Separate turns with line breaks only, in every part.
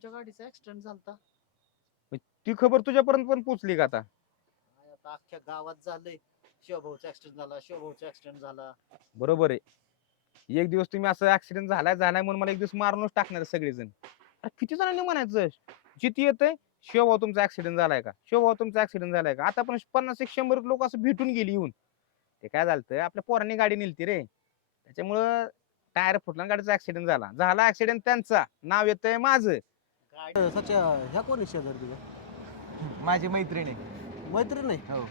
तुमच्या गाडीचा ऍक्सिडेंट झालता.
ती खबर तुझ्यापर्यंत पण पोहोचली का आता?
काय आता अख्ख्या गावात झालंय, शिवभाऊचा ऍक्सिडेंट झाला, शिवभाऊचा ऍक्सिडेंट झाला.
बरोबर आहे. एक दिवस तुम्ही असं ऍक्सिडेंट झालाय म्हणून मला एक दिवस मारूनच टाकणार सगळेजण. अरे किती जणांनी म्हणायचं जिथे येतंय शिवभाऊ तुमचा ऍक्सिडेंट झालाय का, शिवभाऊ तुमचा ऍक्सिडेंट झालाय का. आता पण 50-100 लोक असं भेटून गेली येऊन. ते काय झालं आपल्या पोरांनी गाडी नेलती रे, त्याच्यामुळं टायर फुटला, गाडीचा ऍक्सिडेंट झाला ऍक्सिडेंट त्यांचा, नाव येतंय माझं.
गाडी सच्या ह्या कोणी शेजारी तुझ्या?
माझी मैत्रीण आहे.
मैत्रीण नाही
हो.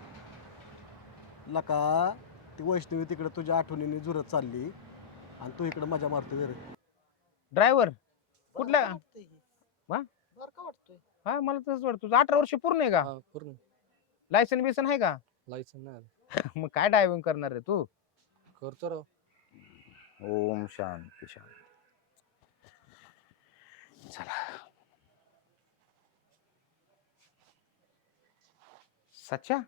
लका, ती वैष्णवी तिकडे तुझ्या आठवणीने जुरत चालली आणि तू इकडे मजा मारतो घरी.
ड्रायव्हर कुठल्या? वा?
का वाटतोय?
हा मला तसंच वाटतं. तुझं 18 वर्ष पूर्ण आहे का?
पूर्ण
लायसन बिसन आहे का?
लायसन नाही
मग काय ड्रायव्हिंग करणार आहे तू?
करतो राव.
ओम शांती शांती. चला सच्चा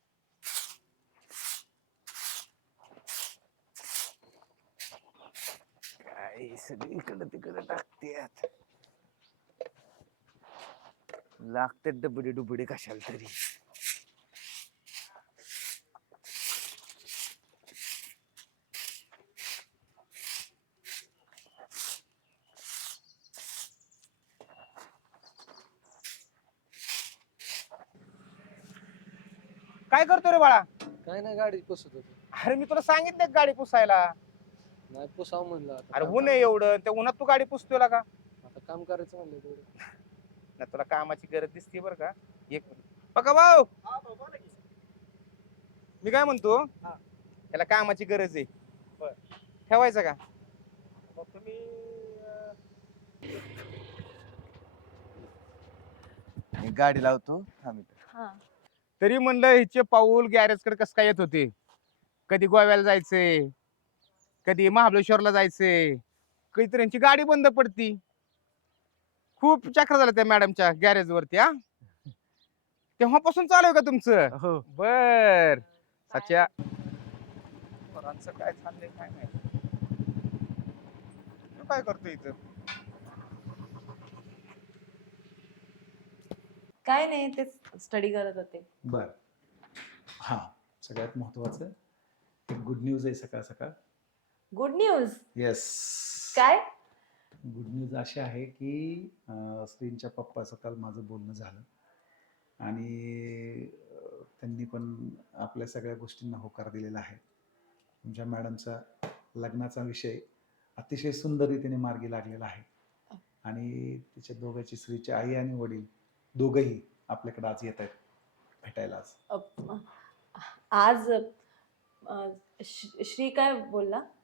काय सगळीकडे तिकडे टाकतात, लागते डबडे डुबडे कशाला तरी. काय करतो रे बाळा?
काय नाही, गाडी पुसत होतो.
अरे मी तुला सांगितलं गाडी पुसायला.
नाही पुसाव म्हणलं आता.
अरे ऊन आहे एवढं, त्या उन्हात तू गाडी पुसतोय का?
आता काम करायचं म्हणलं तेवढं.
ना तुला कामाची गरज दिसते बरं का. एक पका भाऊ, मी काय म्हणतो, त्याला कामाची गरज आहे. ठेवायचं का?
मग तुम्ही
मी गाडी लावतो थांब इथं.
तरी म्हणलं हिचे पाऊल गॅरेज कडे कसं काय येत होते. कधी गोव्याला जायचंय, कधी महाबळेश्वरला जायचंय, कधीतरी यांची गाडी बंद पडती. खूप चक्र झालं त्या मॅडमच्या गॅरेज वरती. हा तेव्हापासून चालू आहे का तुमचं?
हो.
बर. अच्छा, पोरांचं काय चाललंय काय माहिती. तू काय करतोय इथं?
काय नाही, तेच स्टडी करत होते.
बर. हा, सगळ्यात महत्वाचं एक गुड न्यूज आहे सकाळ सकाळ.
Good news?
येस.
काय?
गुड न्यूज अशी आहे की स्त्रींच्या पप्पाचं काल माझं बोलणं झालं आणि त्यांनी पण आपल्या सगळ्या गोष्टींना होकार दिलेला आहे. तुमच्या मॅडमचा लग्नाचा विषय अतिशय सुंदर रीतीने मार्गी लागलेला आहे आणि तिच्या दोघांची, स्त्रीची आई आणि वडील दोघंही आपल्याकडे आज येत आहेत भेटायला.
आज श्री काय बोलला?